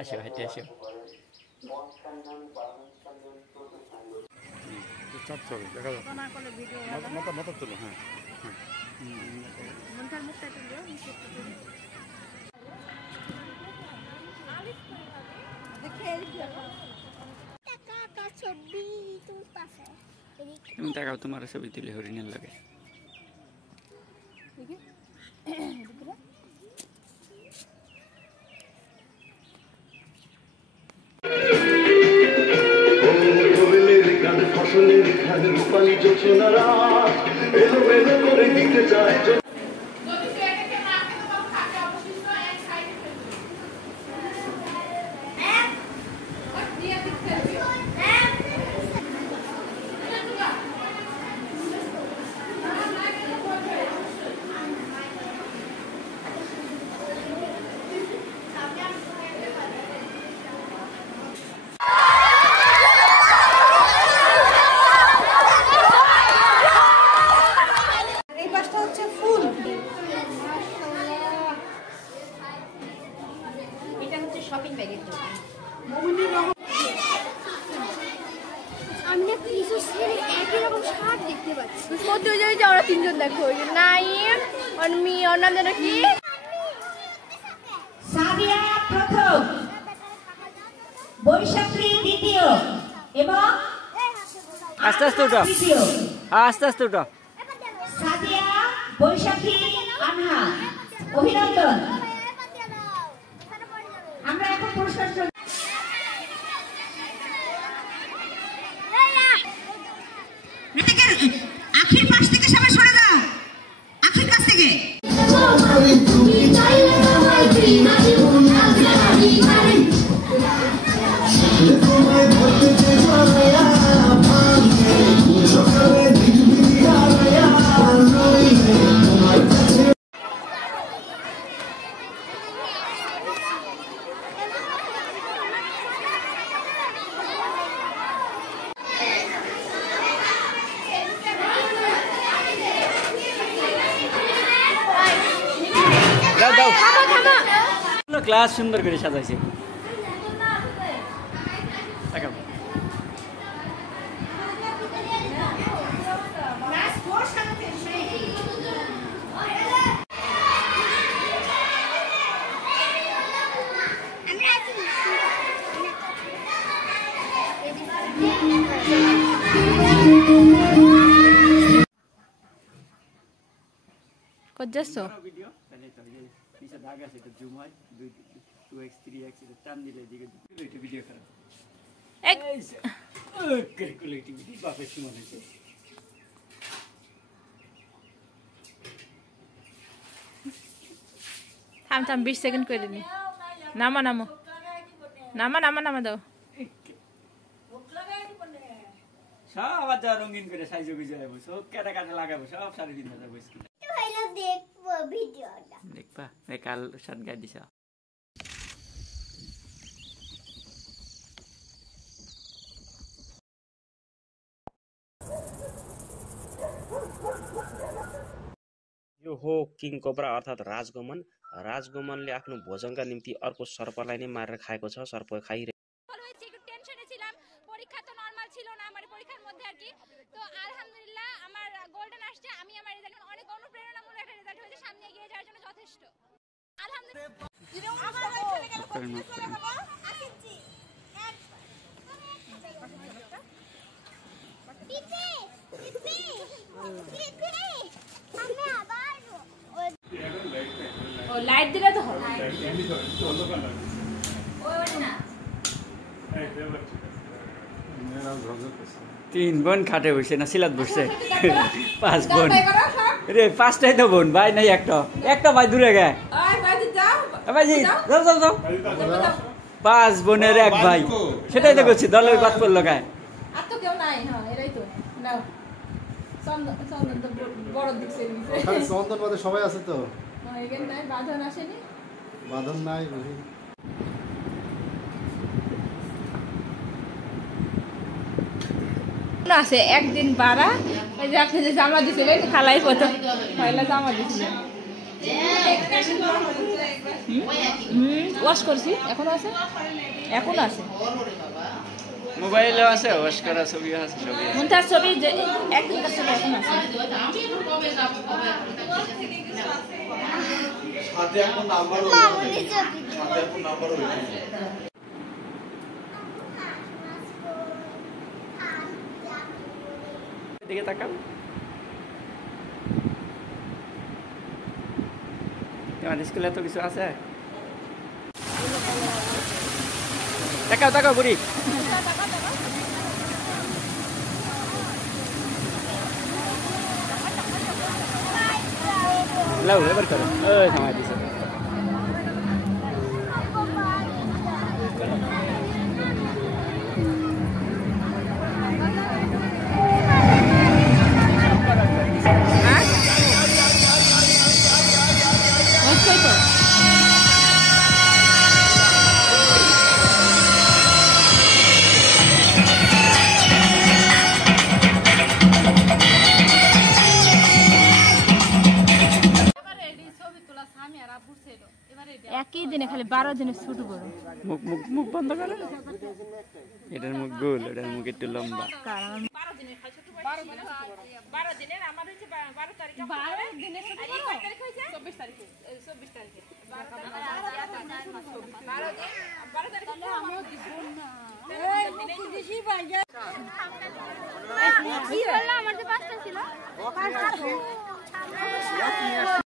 আসো হেঁটে আসো। চাপ চলে দেখা যাচ্ছে মাথা মাথা তোলো। হ্যাঁ তুমি তাকাও, তোমার ছবি তুলে হরিণের লাগে। ফসলের খানে রূপালী যোচনারা এলো এলো করে দিতে চায়। তিনজন দেখো, নাইম অনমি অন্যান্য কি সাদিয়া প্রথম, বৈশাখী দ্বিতীয় এবং আস্তে আস্তে উঠো, আস্তে আস্তে উঠো। সাদিয়া বৈশাখী আনহা অভিনন্দন। আমরা এখন পুরস্কার আখির পাশ থেকে সবাই সরে দাও, আখির কাছ থেকে। ক্লাস সুন্দর করে সাজাইছে। করছো থাম থাম 20 সেকেন্ড করে নি। নামা নামো নামা নামা নামা দাও। সব আবার যা রঙিন করে সাইজ গুজে যাবো, সব কেটে কাটে লাগাবো, সব 3,500 বসে দেখবো ভিডিওটা। দেখবা কাল শার্ট গায়ে দিছ। यो हो किङ कोब्रा अर्थात् राजगमन। राजगमनले आफ्नो भोजनका निम्ति अर्को सर्पलाई नै मारेर खाएको छ। सर्प खाइरहेको টেনশনে ছিলাম, পরীক্ষা তো নরমাল ছিল না আমার পরীক্ষার মধ্যে আর কি। তো আলহামদুলিল্লাহ আমার গোল্ডেন আসছে, আমি আমার রেজাল্ট অনেক অনুপ্রেরণামূলক একটা রেজাল্ট হয়েছে, সামনে এগিয়ে যাওয়ার জন্য যথেষ্ট। আলহামদুলিল্লাহ লাইট দিলে তো হবে। 3 বোন খাটে বসে না সিলাত বসছে। 5 বোন রে, 5টাই তো বোন, ভাই নাই একটা, একটা ভাই দূরে গে। ভাইজি যাও যাও যাও, 5 বোনের 1 ভাই, সেটাই তো করছি, দলের বাদ পড়লো গায়ে। আর তো কেউ নাই। হ্যাঁ এরাই তো নাও। চন্দন চন্দন তো বড় দিকছে দিছে। ওখানে চন্দন বাদে সবাই আছে তো? হ্যাঁ এখানে নাই, বাঁধন আসেনি, বাঁধন নাই। আছে একদিন বাড়া। ওই যে আপনি যে জামা দিছিলেন খালাই প্রথম পয়লা জামা দিছিলেন। ওয়াশ করছি, এখনো আছে, এখনো আছে। মোবাইলেও আছে, ওয়াশ করা ছবিও আছে, ছবি আছে। মুনতার ছবি যে একদিনকার ছবি এখন আছে। সাথে এখন নাম্বারও মামুনি ছবি। সাথে এখন নাম্বারও এদিকে তাকান। তোমাদের স্কুলে এত কিছু আছে? তাকাও তাকাও বুড়ি। লাও এবার করো। ওই থামাই দিছে। একই দিনে খালি 12 দিনে ছোট বড়। মুখ মুখ মুখ বন্ধ করো। এটার মুখ গোল, এটার মুখ একটু লম্বা। 12 দিনের খালি ছোট বড়। 12 দিনের আমার হচ্ছে 12 তারিখে। 12 দিনে ছোট বড়। 24 তারিখে হইছে? 24 তারিখে। 24 তারিখে। 12 দিন 12 তারিখে আমার জীবন না। এই মুখ দিছি ভাইয়া। কি হলো? আমার তো 5টা ছিল।